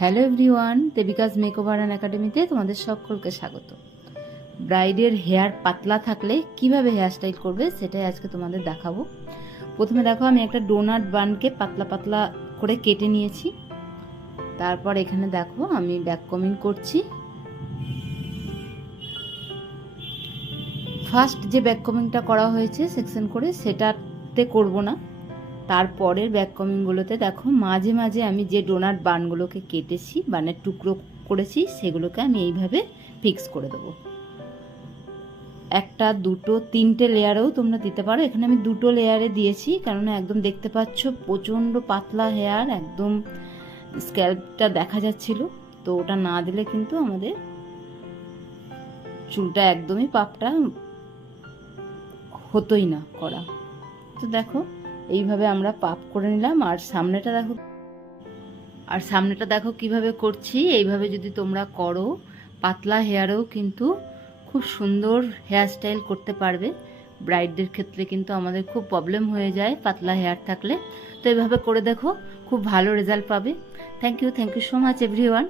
Hello everyone, দেবিকাজ makeover and একাডেমিতে তোমাদের সকলকে স্বাগত। ব্রাইডের হেয়ার পাতলা থাকলে কিভাবে হেয়ার স্টাইল করবে সেটাই আজকে তোমাদের দেখাবো। প্রথমে দেখো, আমি একটা ডোনাট বানকে পাতলা পাতলা করে কেটে নিয়েছি। তারপর এখানে দেখো আমি ব্যাক কমিং করছি। ফার্স্ট যে ব্যাক কমিংটা করা হয়েছে সেকশন করে, সেটাতে করব না। তারপরের ব্যাক কমিংগুলোতে দেখো মাঝে মাঝে আমি যে ডোনাট বানগুলোকে কেটেছি, বানের টুকরো করেছি, সেগুলোকে আমি এইভাবে ফিক্স করে দেবো। একটা, দুটো, তিনটে লেয়ারেও তোমরা দিতে পারো। এখানে আমি দুটো লেয়ারে দিয়েছি, কারণ একদম দেখতে পাচ্ছ প্রচণ্ড পাতলা হেয়ার, একদম স্ক্যাল্পটা দেখা যাচ্ছিল। তো ওটা না দিলে কিন্তু আমাদের চুলটা একদমই পাপটা হতোই না করা। তো দেখো এইভাবে আমরা পাপ করে নিলাম। আর সামনেটা দেখো কিভাবে করছি। এইভাবে যদি তোমরা করো, পাতলা হেয়ারেও কিন্তু খুব সুন্দর হেয়ার স্টাইল করতে পারবে। ব্রাইডদের ক্ষেত্রে কিন্তু আমাদের খুব প্রবলেম হয়ে যায় পাতলা হেয়ার থাকলে। তো এইভাবে করে দেখো, খুব ভালো রেজাল্ট পাবে। Thank you so much everyone.